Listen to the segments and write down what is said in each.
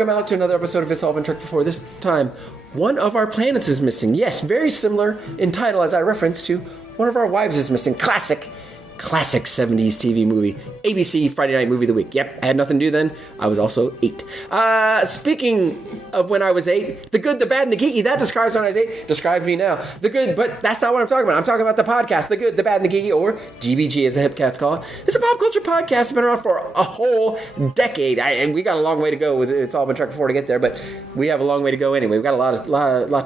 welcome out to another episode of It's All Been Tricked Before. This time, one of our planets is missing. Yes, very similar in title as I referenced to One of Our Wives is Missing. Classic 70s TV movie. ABC Friday Night Movie of the Week. Yep, I had nothing to do then. I was also 8. Speaking of when I was 8, the good, the bad, and the geeky, that describes when I was 8, describes me now. The good, but that's not what I'm talking about. I'm talking about the podcast, the good, the bad, and the geeky, or GBG as the hip cats call it. It's a pop culture podcast. It's been around for a whole decade. And we got a long way to go. With It's All Been Tricked Before to get there, but we have a long way to go anyway. We've got a lot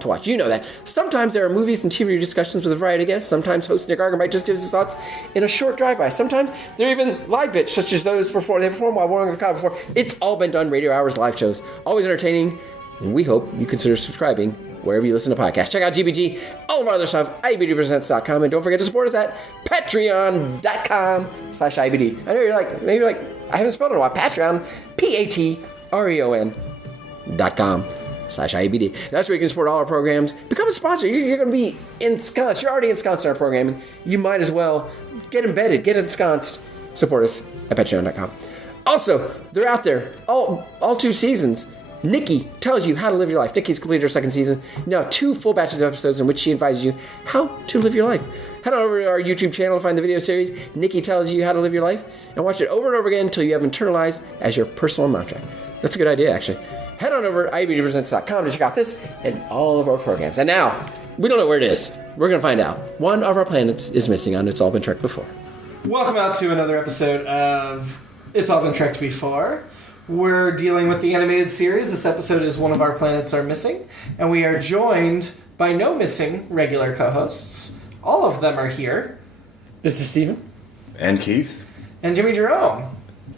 to watch. You know that. Sometimes there are movies and TV discussions with a variety of guests. Sometimes host Nick Argermight just gives his thoughts in a short drive-by. Sometimes they're even live bits, such as those they perform while warming the crowd before. It's all been done. Radio hours, live shows, always entertaining. And we hope you consider subscribing wherever you listen to podcasts. Check out GBG, all of our other stuff, IABD Presents.com, and don't forget to support us at Patreon.com/IABD. I know you're like, maybe you're like, I haven't spelled it in a while. Patreon, Patreon.com/IABD. That's where you can support all our programs. Become a sponsor. You're going to be ensconced. You're already ensconced in our programming. You might as well get embedded, get ensconced. Support us at Patreon.com. Also, they're out there. All 2 seasons. Nikki tells you how to live your life. Nikki's completed her 2nd season. Now 2 full batches of episodes in which she advises you how to live your life. Head on over to our YouTube channel to find the video series, Nikki Tells You How to Live Your Life, and watch it over and over again until you have internalized as your personal mantra. That's a good idea, actually. Head on over to IABDpresents.com to check out this and all of our programs. And now, we don't know where it is. We're going to find out. One of our planets is missing on It's All Been Tricked Before. Welcome out to another episode of It's All Been Tricked Before. We're dealing with the animated series. This episode is One of Our Planets Are Missing. And we are joined by no missing regular co-hosts. All of them are here. This is Steven. And Keith. And Jimmy-Jerome.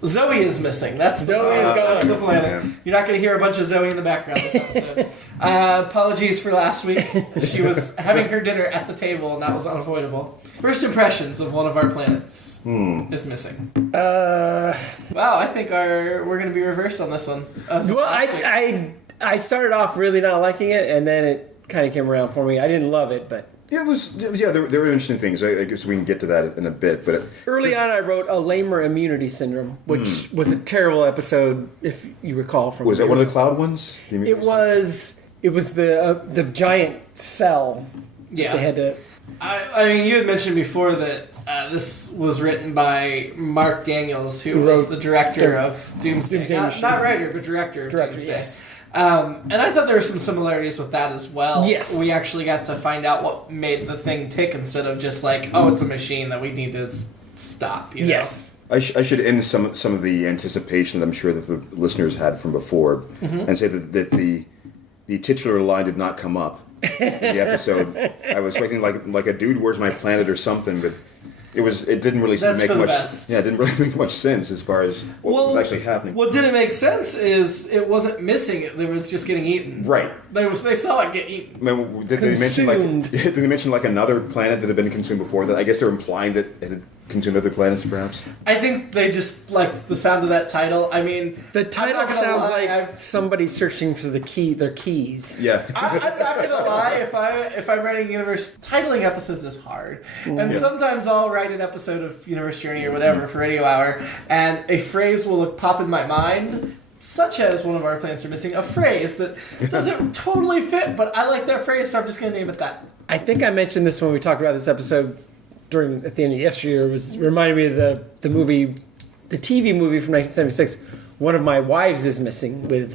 Zoe is missing. Zoe is going to the planet. Yeah. You're not going to hear a bunch of Zoe in the background this episode. Apologies for last week. She was having her dinner at the table, and that was unavoidable. First impressions of One of Our Planets is missing. Wow, I think we're going to be reversed on this one. Well, I started off really not liking it, and then it kind of came around for me. I didn't love it, but... Yeah, there were interesting things. I guess we can get to that in a bit. But early on, I wrote A Lamer Immunity Syndrome, which was a terrible epised, if you recall. Was that one of the cloud ones? It was the giant cell. Yeah. They had to... I mean, you had mentioned before that this was written by Mark Daniels, who was the director of Doomsday. Not writer, but director of Doomsday. Yes. And I thought there were some similarities with that as well. Yes. We actually got to find out what made the thing tick instead of just like, oh, it's a machine that we need to stop. You know? Yes. I should end some of the anticipation that I'm sure that the listeners had from before and say that the titular line did not come up in the episode. I was expecting like a dude, where's my planet or something, but it didn't really make much. Yeah, it didn't really make much sense as far as what was actually happening. What didn't make sense is it wasn't missing; it was just getting eaten. Right. They saw it get eaten. I mean, did they mention like another planet that had been consumed before? That I guess they're implying that it had consumed other planets, perhaps. I think they just liked the sound of that title. I mean, the title sounds like somebody searching for their keys. Yeah. I'm not gonna lie. If I'm writing universe, titling episodes is hard, and sometimes I'll write an episode of Universe Journey or whatever for Radio Hour, and a phrase will pop in my mind, such as One of Our Planets Are Missing, a phrase that doesn't totally fit, but I like that phrase, so I'm just gonna name it that. I think I mentioned this when we talked about this episode at the end of yesteryear. It was reminding me of the movie, the TV movie from 1976. One of My Wives is Missing, with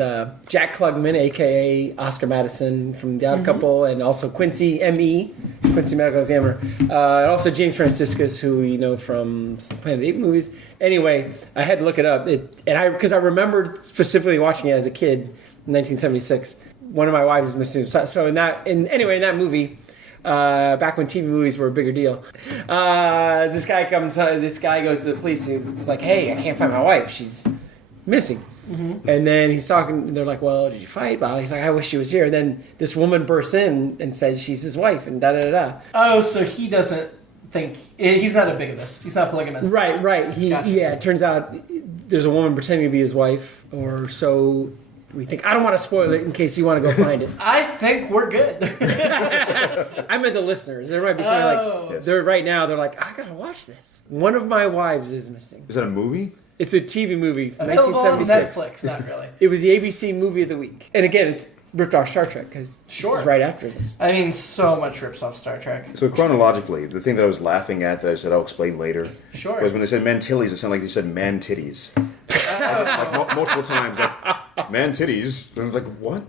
Jack Klugman, a.k.a. Oscar Madison from The Odd Couple, and also Quincy M.E., Quincy Medical Examiner, and also James Franciscus, who you know from some Planet of the Apes movies. Anyway, I had to look it up, because I remembered specifically watching it as a kid in 1976. One of My Wives is Missing. So in that movie, back when TV movies were a bigger deal, this guy goes to the police. And it's like, hey, I can't find my wife. She's missing. And then he's talking. They're like, well, did you fight? Well, he's like, I wish she was here. And then this woman bursts in and says she's his wife, and da da da. Oh, so he doesn't think he's not a bigamist. He's not a polygamist. Right. Gotcha. Yeah. It turns out there's a woman pretending to be his wife, or so we think. I don't want to spoil it in case you want to go find it. I think we're good. I meant the listeners. There might be something they're right now. They're like, I gotta watch this. One of My Wives is Missing. Is that a movie? It's a TV movie from Available on 1976. Netflix, not really. It was the ABC movie of the week. And again, it's ripped off Star Trek because Sure. this is right after this. I mean, so much rips off Star Trek. So chronologically, the thing that I was laughing at that I said I'll explain later Sure. was when they said mantillies, it sounded like they said man titties. Like multiple times, like man titties. And I was like, what?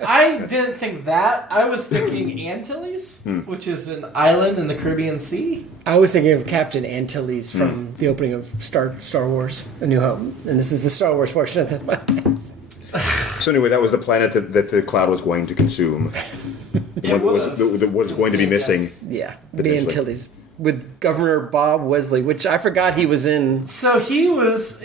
I didn't think that. I was thinking Antilles, which is an island in the Caribbean Sea. I was thinking of Captain Antilles from the opening of Star Wars: A New Hope, and this is the Star Wars portion of the. So anyway, that was the planet that the cloud was going to consume. It was going to be missing. Yes. Yeah, the Potentially. Antilles with Governor Bob Wesley, which I forgot he was in. So he was,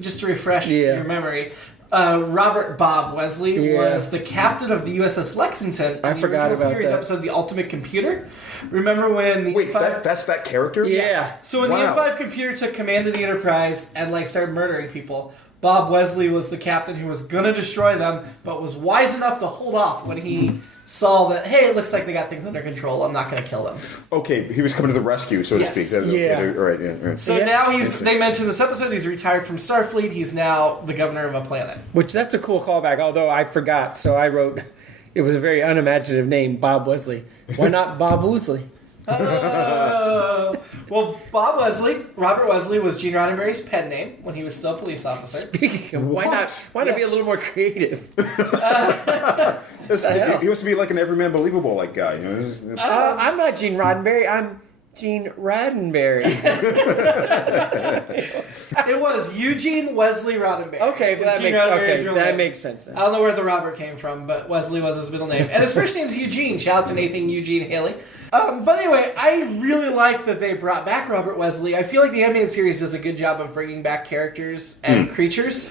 just to refresh your memory, Robert Bob Wesley was the captain of the USS Lexington in I the forgot original about series that. episode The Ultimate Computer. Remember when the Wait, M5 that's that character? Yeah. So when Wow. the M5 computer took command of the Enterprise and started murdering people, Bob Wesley was the captain who was gonna destroy them, but was wise enough to hold off when he saw that, hey, it looks like they got things under control. I'm not gonna kill them. Okay, he was coming to the rescue, so Yes. to speak. Yeah. All right, yeah, all right. So Yeah. now they mentioned this episode, he's retired from Starfleet. He's now the governor of a planet. Which that's a cool callback, although I forgot, so I wrote it was a very unimaginative name, Bob Wesley. Why not Bob Woosley? Well, Robert Wesley was Gene Roddenberry's pen name when he was still a police officer. Speaking of, why not be a Yes. little more creative? He wants to be like an everyman believable like guy. You know? I'm not Gene Roddenberry, I'm Gene Roddenberry. It was Eugene Wesley Roddenberry. Okay, It was that Gene makes, Roddenberry's okay, real that name. makes sense then. I don't know where the Robert came from, but Wesley was his middle name. And his first name's Eugene. Shout out to Nathan Eugene Haley. But anyway, I really like that they brought back Robert Wesley. I feel like the animated series does a good job of bringing back characters and creatures.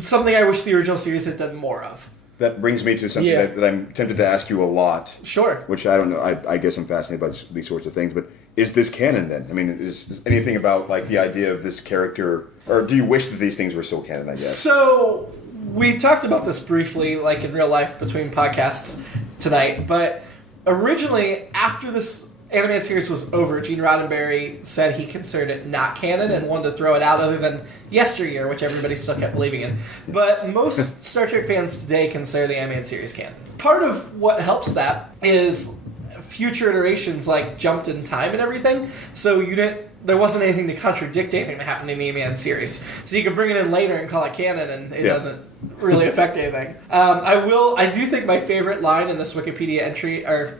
Something I wish the original series had done more of. That brings me to something Yeah. that I'm tempted to ask you a lot. Sure. Which I don't know. I guess I'm fascinated by these sorts of things. But is this canon then? I mean, is anything about like the idea of this character, or do you wish that these things were still canon? I guess. So we talked about this briefly, like in real life between podcasts tonight, but originally after this animated series was over, Gene Roddenberry said he considered it not canon and wanted to throw it out other than Yesteryear, which everybody still kept believing in. But most Star Trek fans today consider the animated series canon. Part of what helps that is future iterations jumped in time and everything, so there wasn't anything to contradict anything that happened in the animated series. So you could bring it in later and call it canon, and it doesn't really affect anything. I do think my favorite line in this Wikipedia entry, or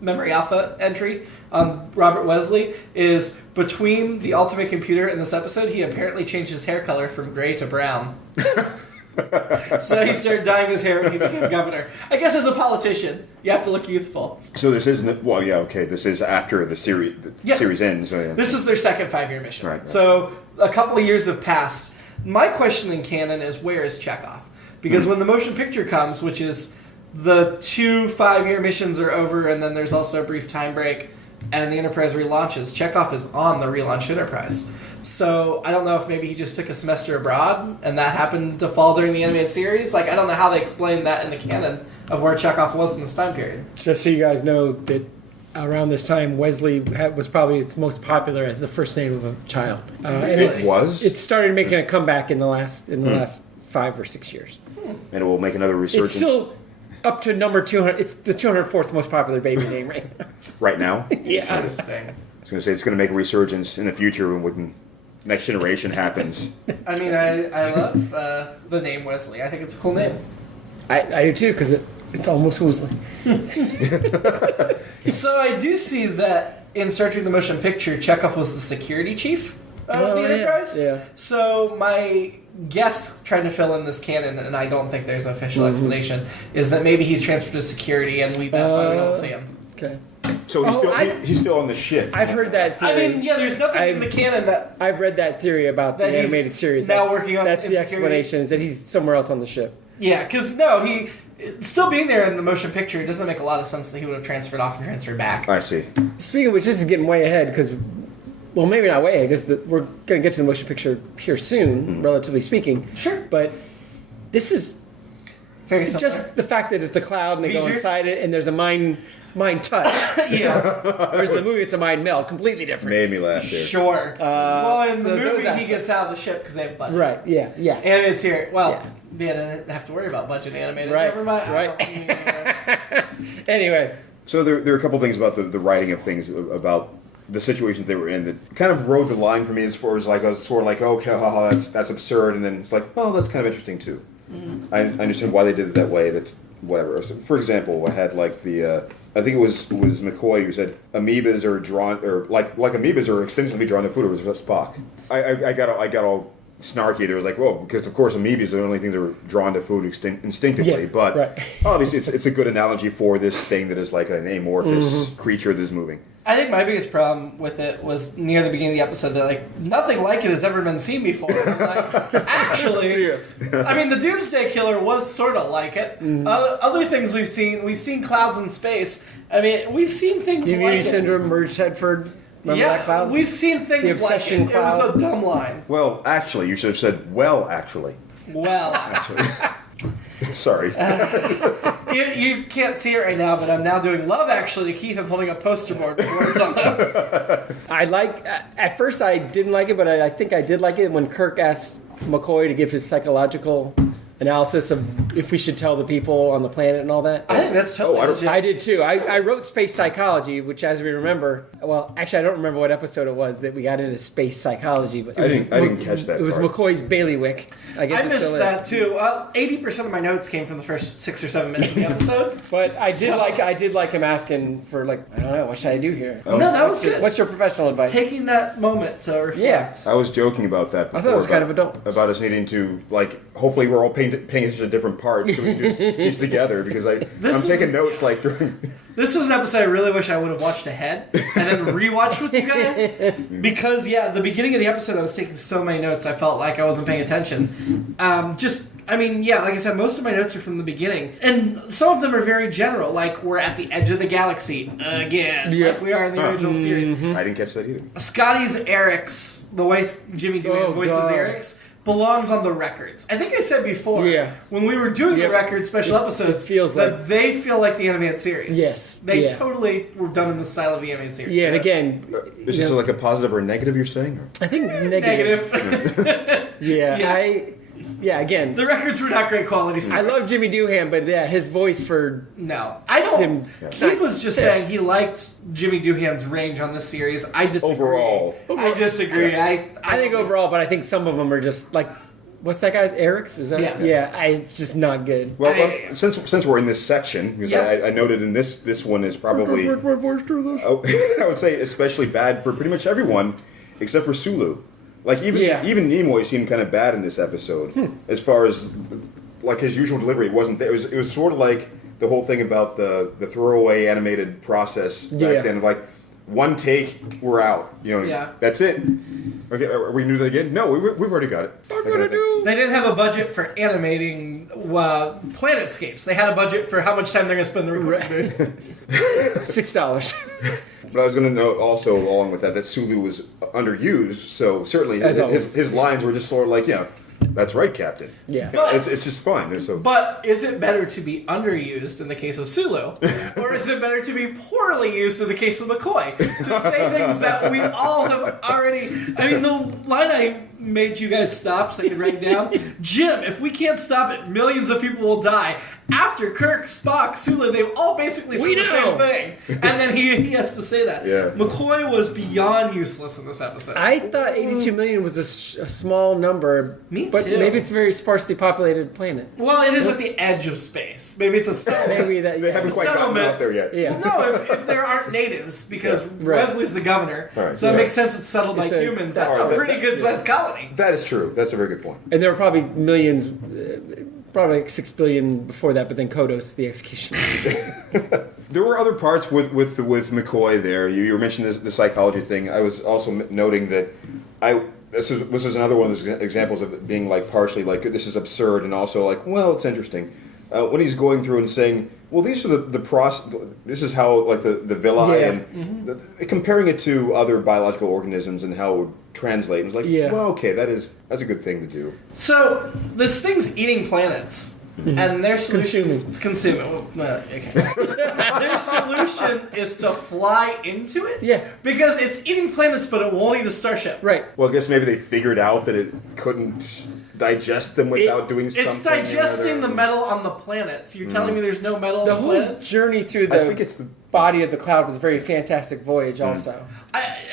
Memory Alpha entry on Robert Wesley, is between the Ultimate Computer and this episode, he apparently changed his hair color from gray to brown. So he started dyeing his hair when he became governor. I guess as a politician, you have to look youthful. So this isn't. Well, yeah, okay. This is after the series. Series ends. So yeah. This is their second 5-year mission. Right. So a couple of years have passed. My question in canon is, where is Chekhov? Because when the motion picture comes, which is the 2 5-year missions are over, and then there's also a brief time break, and the Enterprise relaunches, Chekhov is on the relaunched Enterprise. So I don't know if maybe he just took a semester abroad, and that happened to fall during the animated series. I don't know how they explain that in the canon of where Chekhov was in this time period. Just so you guys know that around this time, Wesley was probably its most popular as the first name of a child. And It was? It started making a comeback in the last 5 or 6 years. And it will make another resurgence. It's still up to number 200. It's the 204th most popular baby name right now. right now. Yeah. Interesting. I was going to say it's going to make a resurgence in the future when next generation happens. I mean, I love the name Wesley. I think it's a cool name. I do too, because it's almost Woosley. So I do see that in Star Trek: The Motion Picture, Chekhov was the security chief of the Enterprise. Yeah. So my guess, trying to fill in this canon, and I don't think there's an official explanation, is that maybe he's transferred to security, and that's why we don't see him. Okay. So he's still on the ship. I've heard that I theory. mean, yeah, there's nothing in the canon that. I've read that theory about the That he's animated series. now That's- working on That's the insecurity. explanation, is that he's somewhere else on the ship. Yeah, because he still being there in the motion picture, it doesn't make a lot of sense that he would have transferred off and transferred back. I see. Speaking of which, this is getting way ahead because, well, maybe not way ahead because we're going to get to the motion picture here soon, relatively speaking. Sure. But this is Very similar. just the fact that it's a cloud and they go V'ger? inside it and there's a mind mind touch. Yeah. Whereas in the movie, it's a mind meld. Completely different. Made me laugh there. Sure. Well, in the so those movie, he aspects. gets out of the ship because they have budget. Right, yeah. And it's here. Well, Yeah. they didn't have to worry about budget animated. Right, Never mind. right. Anyway. So there are a couple things about the writing of things about the situations they were in that kind of rode the line for me as far as like I was sort of like, okay, haha, that's absurd, and then it's like, oh, that's kind of interesting too. I understand why they did it that way. That's whatever. So, for example, I had like the I think it was McCoy who said amoebas are drawn or like amoebas are extensively drawn to food. It was Spock. I got all snarky. There was like, whoa, because of course amoebas are the only thing that are drawn to food instinctively. Yeah, but right. obviously it's a good analogy for this thing that is like an amorphous creature that is moving. I think my biggest problem with it was near the beginning of the episode that like nothing like it has ever been seen before. Like, actually, I mean the Doomsday Killer was sort of like it. Other things we've seen clouds in space. I mean we've seen things like Immunity it. syndrome, merged Headford. Remember that cloud? We've seen things The obsession like it. cloud. It was a dumb line. Well, actually, you should have said, well, actually. Well, Actually. Sorry. you can't see it right now, but I'm now doing Love Actually to Keith. I'm holding a poster board with words on them. I like. At first, I didn't like it, but I think I did like it when Kirk asked McCoy to give his psychological analysis of if we should tell the people on the planet and all that. I think that's totally I don't- legit. I did too. I wrote space psychology, which, as we remember, well, actually, I don't remember what episode it was that we got into space psychology, but I didn't catch that It was part. McCoy's bailiwick. I guess I it missed still that is. too. 80% of my notes came from the first 6 or 7 minutes of the episode. But I did like him asking for like, I don't know, what should I do here? No, that was good. What's your professional advice? Taking that moment to reflect. Yeah. I was joking about that before. I thought it was kind of about, adult. about us needing to, like, hopefully we're all paying attention to different parts so we can just piece together because I'm was- taking notes like during... This was an episode I really wish I would have watched ahead and then rewatched with you guys. Because, yeah, the beginning of the episode I was taking so many notes I felt like I wasn't paying attention. Like I said, most of my notes are from the beginning. And some of them are very general, like we're at the edge of the galaxy again, Yeah. like we are in the original series. I didn't catch that either. Scotty's Eric's, the way Jimmy Doohan voices God. Eric's, belongs on the records. I think I said before, Yeah. when we were doing Yep. the record special episodes, it feels that like- they feel like the animated series. Yes. They Yeah. totally were done in the style of the animated series. Yeah, and again, Is you this know, like a positive or a negative you're saying? Or? I think negative. Negative. Yeah, again, The records were not great quality. I love Jimmy Doohan, but yeah, his voice for No, I don't. Tim's- Keith was just saying he liked Jimmy Doohan's range on this series. I disagree. Overall. I disagree. Yeah. I think overall, but I think some of them are just like, what's that guy's Eric's? Is that Yeah. it's just not good. Well, since we're in this section, because Yeah. I noted in this one is probably... My voice do this. I would say especially bad for pretty much everyone except for Sulu. Like Yeah. even Nimoy seemed kind of bad in this episode as far as like his usual delivery. It wasn't there. It was sort of like the whole thing about the throwaway animated process back Yeah. then. Like one take, we're out. You know, Yeah. that's it. Okay, are we gonna do that again? No, we've already got it. That kind of thing. They didn't have a budget for animating planetscapes. They had a budget for how much time they're going to spend in the recording booth. $6. But I was going to note also, along with that Sulu was underused. So certainly As always. his lines were just sort of like, yeah, that's right, Captain. Yeah. But- It's just fun. So But is it better to be underused in the case of Sulu, or is it better to be poorly used in the case of McCoy? To say things that we all have already. I mean, the line I made you guys stop so I could write it down. Jim, if we can't stop it, millions of people will die. After Kirk, Spock, Sulu, they've all basically said We the know. same thing. And then he has to say that. Yeah. McCoy was beyond useless in this episode. I thought 82 million was a small number. Me but too. maybe it's a very sparsely populated planet. Well, it is at the edge of space. Maybe it's a settlement. Maybe that. they haven't quite gotten settlement. out there yet. Yeah. Well, no, if there aren't natives, because Yeah. Right. Wesley's the governor, Right. so it Yeah. makes sense it's settled by It's a- humans. that's That's a all right. pretty good sized colony. That is true. That's a very good point. And there were probably millions, probably like 6 billion before that, but then Kodos, the execution. There were other parts with McCoy there. You were mentioning the psychology thing. I was also noting that this is another one of those examples of it being like partially like this is absurd and also like, well, it's interesting. When he's going through and saying, well, these are the process. This is how like the villi Yeah. and comparing it to other biological organisms and how it would translate. It was like, Yeah. well, okay, that's a good thing to do. So this thing's eating planets. and their solution Consuming. consuming. Well, okay. Their solution is to fly into it. Yeah. Because it's eating planets, but it won't eat a starship. Right. Well, I guess maybe they figured out that it couldn't digest them without doing something. It's digesting the metal on the planets. You're telling me there's no metal The on the whole planets? journey through I think it's the the body of the cloud was a very fantastic voyage also.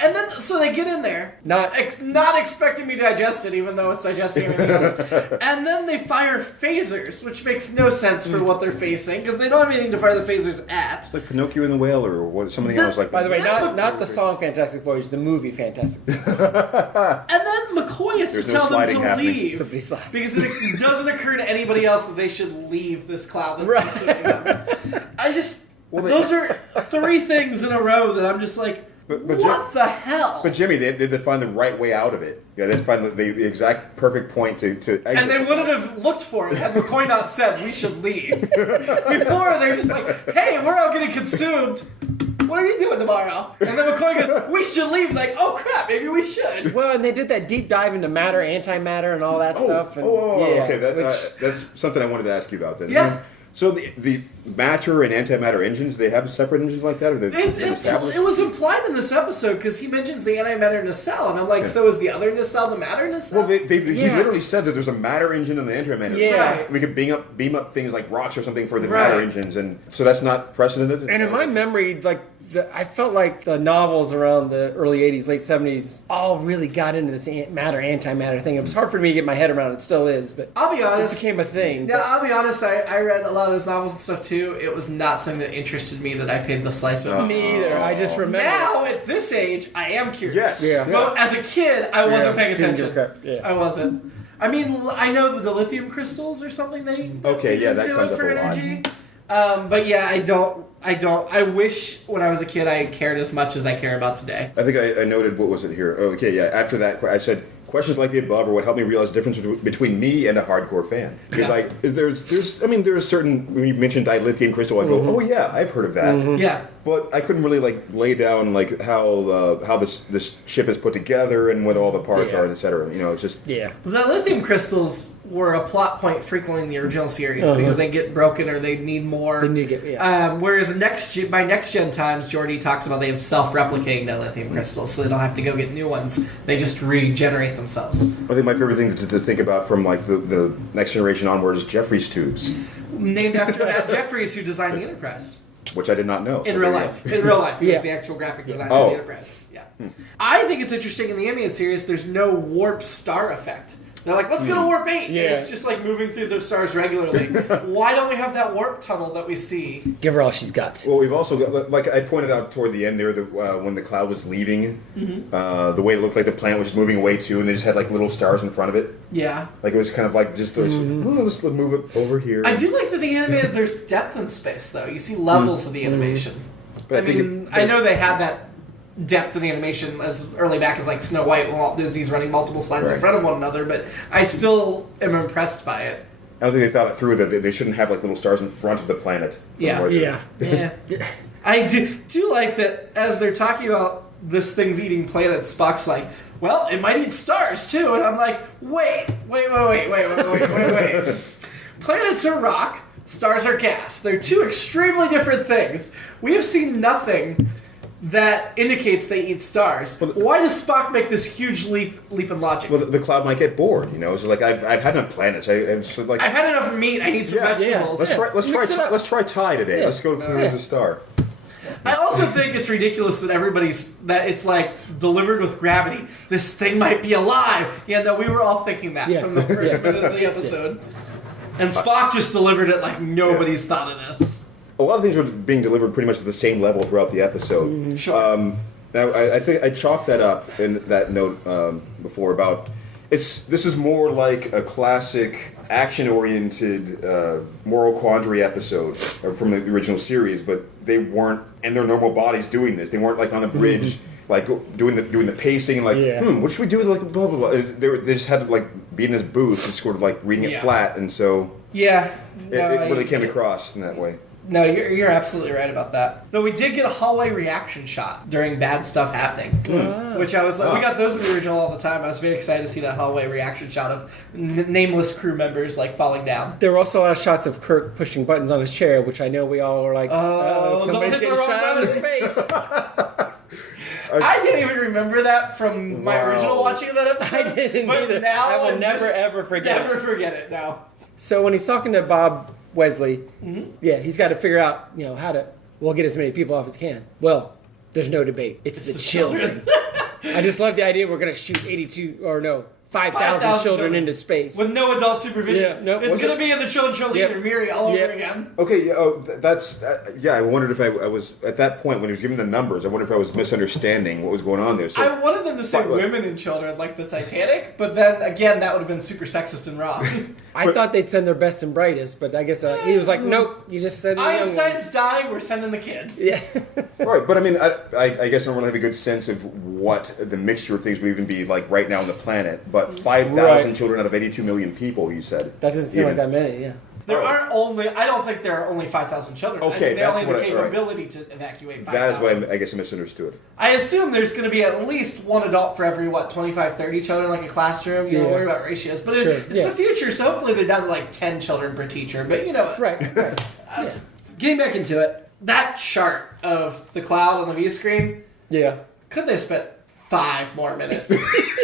And then, so they get in there, Not- not expecting me to digest it, even though it's digesting everything else. And then they fire phasers, which makes no sense for what they're facing, because they don't have anything to fire the phasers at. It's like Pinocchio and the Whale, or what? Something else like. By the way, Yeah, not the song Fantastic Voyage, the movie Fantastic Voyage. And then McCoy has There's to no tell them sliding to happening. leave. Somebody slide. Because it doesn't occur to anybody else that they should leave this cloud that's Right. consuming them. I just... Well, those are 3 things in a row that I'm just like, But what the hell? But Jimmy, they had to find the right way out of it. Yeah, they had to find the exact perfect point to exit. And they wouldn't have looked for it had McCoy not said we should leave. Before, they're just like, hey, we're all getting consumed. What are you doing tomorrow? And then McCoy goes, we should leave. Like, oh crap, maybe we should. Well, and they did that deep dive into matter, antimatter, and all that stuff. And, Okay, which- that's something I wanted to ask you about then. Yeah. So the matter and antimatter engines, they have separate engines like that, or they're established? It was implied in this episode because he mentions the antimatter nacelle, and I'm like, so is the other nacelle the matter nacelle? Well, he Yeah. literally said that there's a matter engine and an antimatter. Yeah. Right. We could beam up things like rocks or something for the Right. matter engines, and so that's not precedented. And in my memory, like I felt like the novels around the early '80s, late '70s, all really got into this matter antimatter thing. It was hard for me to get my head around. It still is, but I'll be it honest. became a thing. Yeah, I'll be honest. I read a lot of those novels and stuff too. It was not something that interested me that I paid the slice with. Me either. I just remember. Now, at this age, I am curious. Yes. Yeah. But as a kid, I wasn't paying didn't give attention. a crap. Yeah. I wasn't. I mean, I know the lithium crystals or something they Okay, feed yeah, that into comes it up for a lot. energy. But yeah, I don't. I wish when I was a kid I cared as much as I care about today. I think I noted, what was it here? Oh, okay, yeah. After that, I said, questions like the above are what helped me realize the difference between me and a hardcore fan. Because there's certain, when you mentioned dilithium crystal, I go, oh yeah, I've heard of that. Yeah. But I couldn't really lay down how this ship is put together and what all the parts Yeah. are, etc. You know, it's just Yeah. The lithium crystals were a plot point frequently in the original series because they get broken or they need more. They need to get- yeah. Whereas by next gen times, Geordi talks about they have self-replicating dilithium crystals, so they don't have to go get new ones. They just regenerate themselves. I think my favorite thing to think about from like the next generation onward is Jeffries tubes, Named after Matt Jeffries, who designed the Enterprise. which I did not know. In so real there you life. go. In real life. He Yeah. was the actual graphic designer Oh. of the Enterprise. Yeah. I think it's interesting in the Ambient series, there's no warp star effect. They're like, let's go to warp 8. Yeah. And it's just like moving through the stars regularly. Why don't we have that warp tunnel that we see? Give her all she's got. Well, we've also got, like I pointed out toward the end there, when the cloud was leaving, the way it looked like the planet was just moving away too, and they just had like little stars in front of it. Yeah. Like it was kind of like just those, let's move it over here. I do like that the animated, there's depth in space, though. You see levels of the animation. But I mean, I know they had that depth in the animation as early back as like Snow White, when Walt Disney's running multiple slides in Right. front of one another, but I still am impressed by it. I don't think they thought it through that they shouldn't have like little stars in front of the planet. Yeah. Yeah. Yeah. I do like that as they're talking about this thing's eating planets, Spock's like, well, it might eat stars too. And I'm like, wait. Planets are rock, stars are gas. They're two extremely different things. We have seen nothing that indicates they eat stars. Why does Spock make this huge leap in logic? Well, the cloud might get bored, you know. It's like I've had enough planets. I'm just like, I've had enough meat. I need some vegetables. let's try Thai today. Yeah. Let's go for the star. I also think it's ridiculous that that it's like delivered with gravity. This thing might be alive. Yeah, no, we were all thinking that Yeah. from the first minute of the episode. And Spock just delivered it like nobody's thought of this. A lot of things were being delivered pretty much at the same level throughout the episode. Sure. Now, I think I chalked that up in that note before about this is more like a classic action-oriented moral quandary episode from the original series, but they weren't in their normal bodies doing this. They weren't like on the bridge, like doing the pacing, like what should we do? Like blah blah blah. They just had to like be in this booth and sort of like reading it flat, and so Yeah. it really came across in that way. No, you're absolutely right about that. Though we did get a hallway reaction shot during bad stuff happening, which I was like, we got those in the original all the time. I was very excited to see that hallway reaction shot of nameless crew members like falling down. There were also a lot of shots of Kirk pushing buttons on his chair, which I know we all were like, somebody's getting shot out of space. I didn't even remember that from my original watching of that episode. I didn't but either. Now I will never ever forget it. Never forget it now. So when he's talking to Bob Wesley, he's got to figure out, how to get as many people off as he can. Well, there's no debate. It's the children. I just love the idea we're going to shoot 5,000 children into space. With no adult supervision. Yeah, nope. It's going to be in the children leader, Miri, all over again. Okay, I wondered if I was, at that point when he was giving the numbers, I wondered if I was misunderstanding what was going on there. So, I wanted them to say women and children like the Titanic, but then, again, that would have been super sexist and wrong. I thought they'd send their best and brightest, but I guess he was like, nope, you just send the young ones. Einstein's dying, we're sending the kid. Yeah. Right, but I mean, I guess I don't really have a good sense of what the mixture of things would even be like right now on the planet, but 5,000 children out of 82 million people, you said. That doesn't seem like that many, yeah. I don't think there are only 5,000 children. Okay, I think they that's only have the what capability to evacuate 5,000. That is what I guess I misunderstood. I assume there's going to be at least one adult for every, 25, 30 children, like a classroom. You don't worry about ratios. But it's the future, so hopefully they're down to like 10 children per teacher. But you know. Right. Getting back into it, that chart of the cloud on the view screen. Yeah. Could they spent 5 more minutes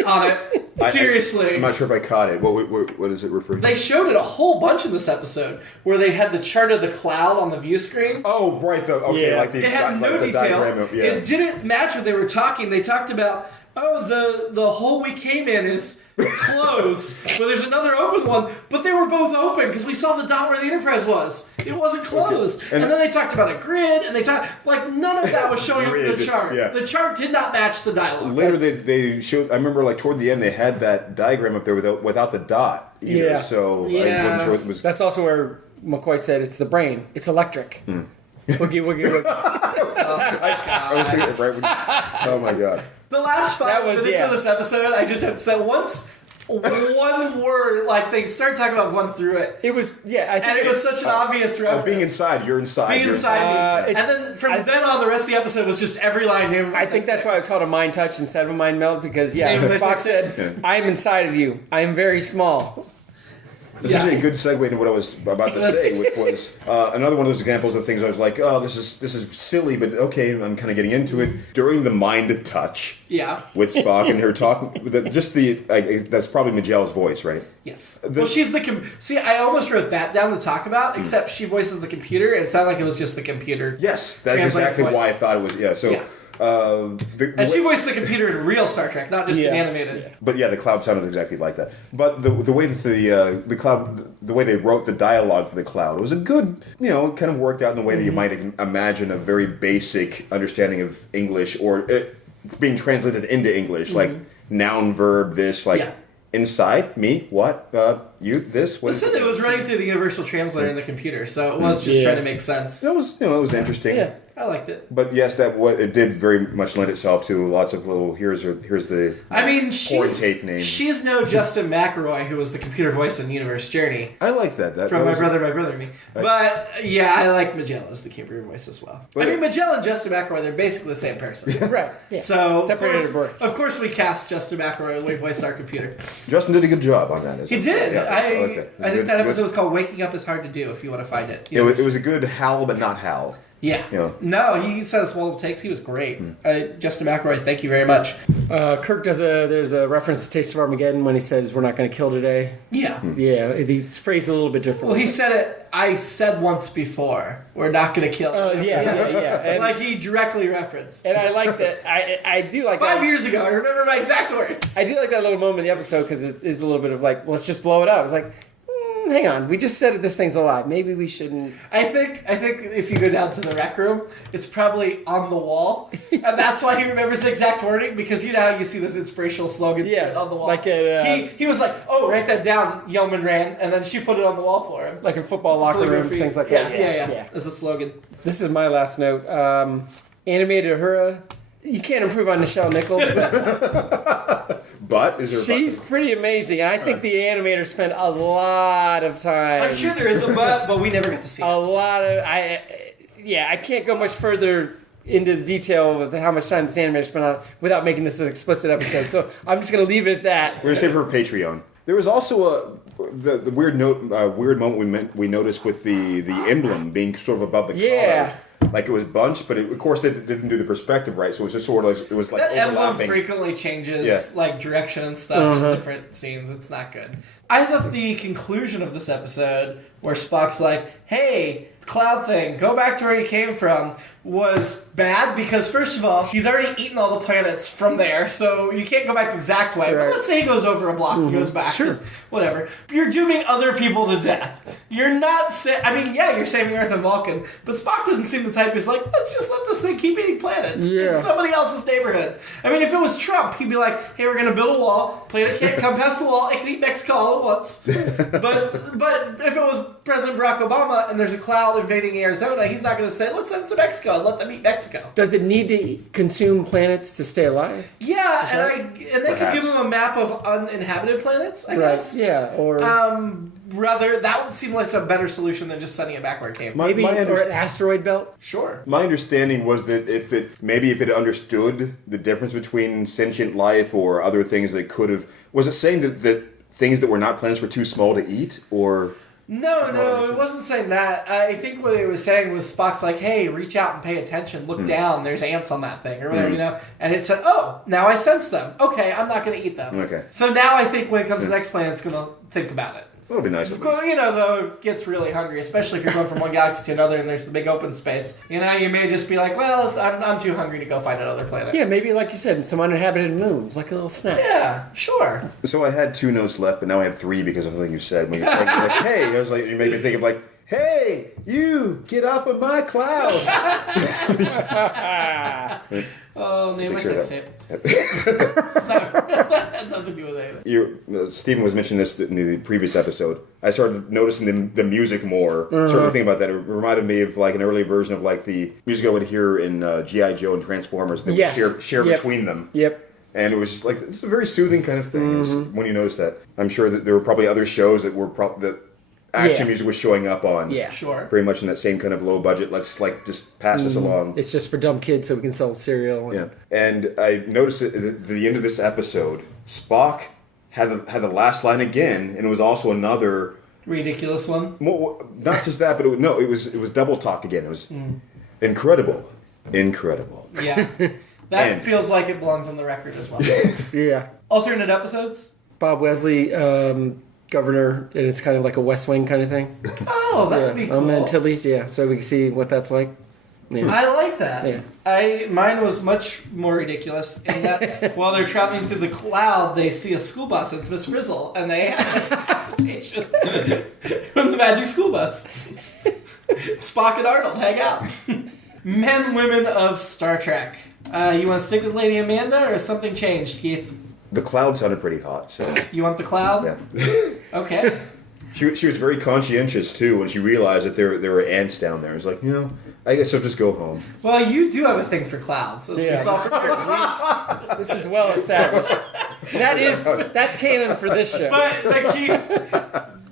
on it? Seriously. I'm not sure if I caught it. What is it referring to? They showed it a whole bunch in this episode where they had the chart of the cloud on the view screen. Oh, right. Like it had no detail. It didn't match what they were talking. They talked about, the hole we came in is closed, but there's another open one. But they were both open because we saw the dot where the Enterprise was. It wasn't closed. Okay. And then they talked about a grid, and they talked none of that was showing up in the chart. Yeah. The chart did not match the dialogue. Later, they showed. I remember, toward the end, they had that diagram up there without the dot either. Yeah. So I wasn't sure it was. That's also where McCoy said it's the brain. It's electric. Woogie, woogie, woogie. I was thinking, right? Oh my god. The last 5 minutes of this episode, I just have to say once one word, they start talking about going through it. It was, I think and it was such an obvious reference. Being inside, you're inside. Being inside me. And then from then on, the rest of the episode was just every line name. I think that's why it's called a mind touch instead of a mind meld, because, Spock said, I am inside of you. I am very small. This is a good segue into what I was about to say, which was another one of those examples of things I was like, this is silly, but okay, I'm kind of getting into it. During the mind touch with Spock and her talking, that's probably Magellan's voice, right? Yes. She's the I almost wrote that down to talk about, except she voices the computer. It sounded like it was just the computer. Yes, that's exactly why I thought it was. Yeah, so. Yeah. And she voiced the computer in real Star Trek, not just animated. Yeah. But the cloud sounded exactly like that. But the way that the cloud, the way they wrote the dialogue for the cloud, was a good, kind of worked out in the way that you might imagine a very basic understanding of English, or it being translated into English, like noun, verb, this, inside, me, what, you, this, what. Listen, it was running through the universal translator in the computer, so it was just trying to make sense. That was, it was interesting. Yeah, I liked it. But yes, it did very much lend itself to lots of little, here's the porn tape name. She's no Justin McElroy, who was the computer voice in Universe Journey. I like that. From My Brother and Me. But, I like Magellan as the computer voice as well. But, Magellan and Justin McElroy, they're basically the same person. Right. Yeah. So, separated at birth. Of course we cast Justin McElroy when we voiced our computer. Justin did a good job on that. He did. Yeah, I think that episode was called Waking Up is Hard to Do, if you want to find it. It was a good Hal, but not Hal. Yeah. No, he sent us multiple takes. He was great. Justin McElroy, thank you very much. Kirk there's a reference to Taste of Armageddon when he says, we're not going to kill today. Yeah. Yeah, he's phrased a little bit differently. Well, he said it, I said once before, we're not going to kill. Yeah. And, he directly referenced. And I like that. I do like 5 years ago, I remember my exact words. I do like that little moment in the episode because it is a little bit of let's just blow it up. It's like, hang on, we just said that this thing's alive. Maybe we shouldn't. I think if you go down to the rec room, it's probably on the wall, and that's why he remembers the exact wording, because you know how you see this inspirational slogan on the wall. He was like, write that down, Yeoman Rand, and then she put it on the wall for him, like in football locker rooms, things like that. Yeah. As a slogan. This is my last note. Animated Uhura. You can't improve on Nichelle Nichols. butt? Is there a She's butt? pretty amazing, and I think the animator spent a lot of time. I'm sure there is a butt, but we never got to see it. A lot of I can't go much further into detail with how much time this animator spent on it without making this an explicit episode. So I'm just going to leave it at that. We're gonna save it for Patreon. There was also the weird moment we noticed with the emblem being sort of above the collar. Like it was bunched, but of course they didn't do the perspective right, so it was just sort of like, it was like that overlapping. emblem frequently changes like direction and stuff in different scenes. It's not good. I thought the conclusion of this episode, where Spock's like, "Hey, cloud thing, go back to where you came from," was bad because, first of all, he's already eaten all the planets from there, so you can't go back the exact way. But let's say he goes over a block and goes back. Sure. Whatever. You're dooming other people to death. You're not you're saving Earth and Vulcan, but Spock doesn't seem the type who's like, let's just let this thing keep eating planets in somebody else's neighborhood. I mean, if it was Trump, he'd be like, hey, we're going to build a wall, planet can't come past the wall, it can eat Mexico all at once. But if it was President Barack Obama and there's a cloud invading Arizona, he's not going to say, let's send it to Mexico and let them eat Mexico. Does it need to consume planets to stay alive? Yeah, and they could give him a map of uninhabited planets, I guess. Yeah, or rather, that would seem like a better solution than just sending it back where it came from. maybe or an asteroid belt. Sure. My understanding was that if it understood the difference between sentient life or other things that could have, was it saying that things that were not planets were too small to eat, or? No, it wasn't saying that. I think what it was saying was Spock's like, hey, reach out and pay attention. Look down. There's ants on that thing or whatever, And it said, oh, now I sense them. Okay, I'm not going to eat them. Okay. So now I think when it comes to the next planet, it's going to think about it. That would be nice. Of course, though, it gets really hungry, especially if you're going from one galaxy to another and there's the big open space. You may just be like, well, I'm too hungry to go find another planet. Yeah, maybe, like you said, some uninhabited moons, like a little snack. Yeah, sure. So I had 2 notes left, but now I have 3 because of something you said. When you're like, hey, I was like, you made me think of like, hey, you, get off of my cloud. Oh, name my sex tape. Had nothing to do with anything. Stephen was mentioning this in the previous episode. I started noticing the music more. Started thinking about that. It reminded me of like an early version of like the music I would hear in G.I. Joe and Transformers that would share between them. Yep. And it was just like, it's a very soothing kind of thing when you notice that. I'm sure that there were probably other shows that were that action music was showing up on. Yeah. Sure. Very much in that same kind of low budget. Let's like just pass this along. It's just for dumb kids so we can sell cereal. Yeah. And I noticed that at the end of this episode, Spock had the last line again, and it was also another ridiculous one. Not just that, but it was double talk again. It was incredible. Yeah. That feels like it belongs on the record as well. Yeah. Alternate episodes? Bob Wesley, governor, and it's kind of like a West Wing kind of thing. Oh, that would be cool. Antilles, so we can see what that's like. Yeah. I like that. Yeah. Mine was much more ridiculous in that while they're traveling through the cloud, they see a school bus. It's Miss Frizzle, and they have a conversation from the magic school bus. Spock and Arnold hang out. Men, women of Star Trek. You want to stick with Lady Amanda, or something changed, Keith? The cloud sounded pretty hot, so... You want the cloud? Yeah. Okay. She was very conscientious, too, when she realized that there were ants down there. It was like, I guess I'll just go home. Well, you do have a thing for clouds. So this is well established. That's canon for this show. But Keith,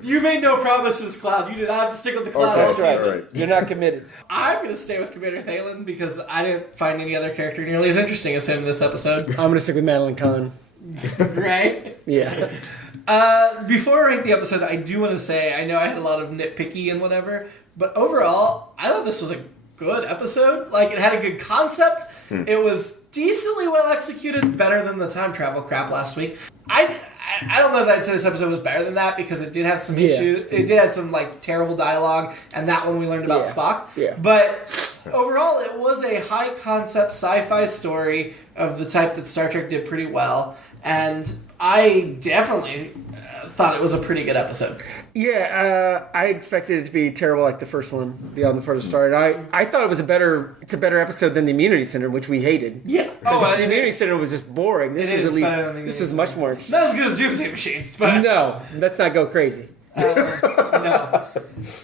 you made no promises, Cloud. You did not have to stick with the cloud all season. Right. You're not committed. I'm going to stay with Commander Thalen because I didn't find any other character nearly as interesting as him in this episode. I'm going to stick with Madeline Kahn. Right? Yeah. Before I rank the episode, I do want to say, I know I had a lot of nitpicky and whatever, but overall, I thought this was a good episode. Like, it had a good concept. It was decently well executed, better than the time travel crap last week. I don't know that I'd say this episode was better than that because it did have some issues. It did have some like terrible dialogue, and that one we learned about Spock. Yeah. But overall, it was a high concept sci-fi story of the type that Star Trek did pretty well, and I definitely thought it was a pretty good episode. Yeah, I expected it to be terrible like the first one, Beyond the Furthest Star. And I thought it's a better episode than the Immunity Syndrome, which we hated. Yeah. The Immunity Syndrome was just boring. This is at least this is much more interesting. Not as good as Doomsday Machine, but no, let's not go crazy. No,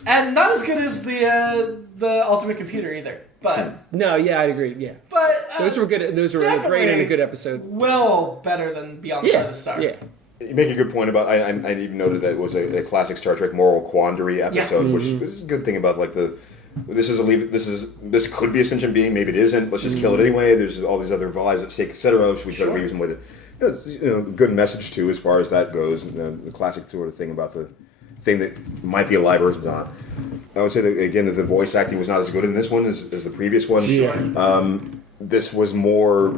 and not as good as the Ultimate Computer either. But No, yeah, I'd agree. Yeah, but those were good. Those were a great and a good episode. Well, better than Beyond the Farthest Star. Yeah. You make a good point about. I even noted that it was a classic Star Trek moral quandary episode, which is a good thing about like the. This could be a sentient being, maybe it isn't. Let's just kill it anyway. There's all these other lives at stake, etc. Should we try to reason with it? Good message too, as far as that goes. The classic sort of thing about the thing that might be alive or is not. I would say that again that the voice acting was not as good in this one as the previous one. This was more.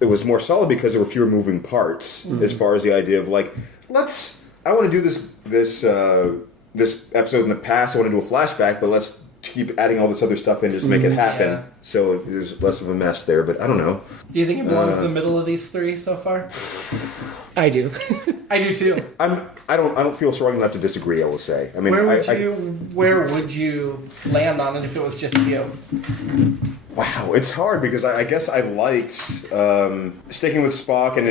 It was more solid because there were fewer moving parts as far as the idea of like I want to do this episode in the past. I want to do a flashback, but let's keep adding all this other stuff in just to make it happen. Yeah. So there's less of a mess there. But I don't know. Do you think it belongs in the middle of these three so far? I do. I do too. I don't feel strong enough to disagree. I will say. I mean, where would you land on it if it was just you? Wow, it's hard because I guess I liked sticking with Spock and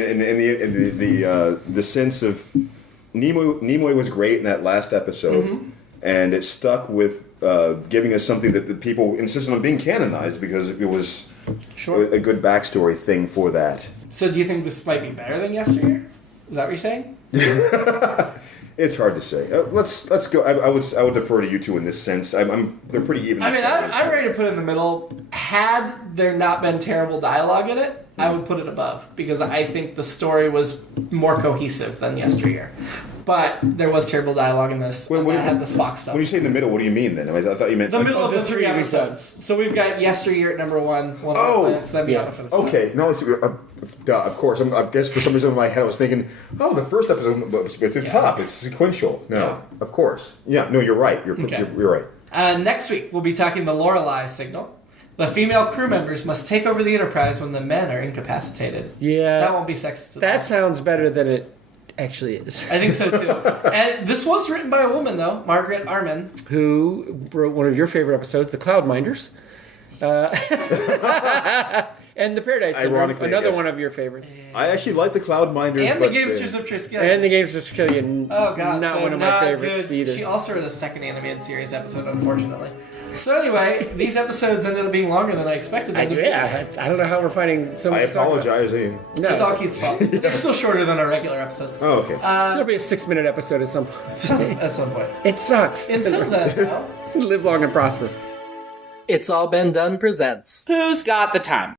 the sense of Nimoy was great in that last episode, and it stuck with giving us something that the people insisted on being canonized because it was a good backstory thing for that. So do you think this might be better than yesteryear? Is that what you're saying? It's hard to say. Let's go. I would defer to you two in this sense. They're pretty even. I mean, I'm ready to put it in the middle. Had there not been terrible dialogue in it, I would put it above because I think the story was more cohesive than yesteryear. But there was terrible dialogue in this. I had the Spock stuff. When you say in the middle, what do you mean then? I thought you meant the middle of the three episodes. So we've got yesteryear at number one of the planets, then Beyond the Farthest Star. Okay, no, of course. I guess for some reason in my head I was thinking, the first episode, it's the top. It's sequential. No, of course. Yeah, no, you're right. You're right. Next week we'll be talking the Lorelei signal. The female crew members must take over the Enterprise when the men are incapacitated. Yeah, that won't be sexist at all. That sounds better than it actually is. I think so too. And this was written by a woman though, Margaret Arman, who wrote one of your favorite episodes, The Cloudminders. And The Paradise Syndrome, another one of your favorites. I actually like The Cloudminders. And The Gamesters of Triskelion. And The Gamesters of Triskelion. Oh, God. Not one of my favorites either. She also wrote a second animated series episode, unfortunately. So anyway, these episodes ended up being longer than I expected them to be. I don't know how we're finding so much. I apologize. No. It's all Keith's fault. They're still shorter than our regular episodes. Oh, okay. There'll be a 6-minute episode at some point. At some point. It sucks. Until then, though. Live long and prosper. It's All Been Done presents Who's Got the Time?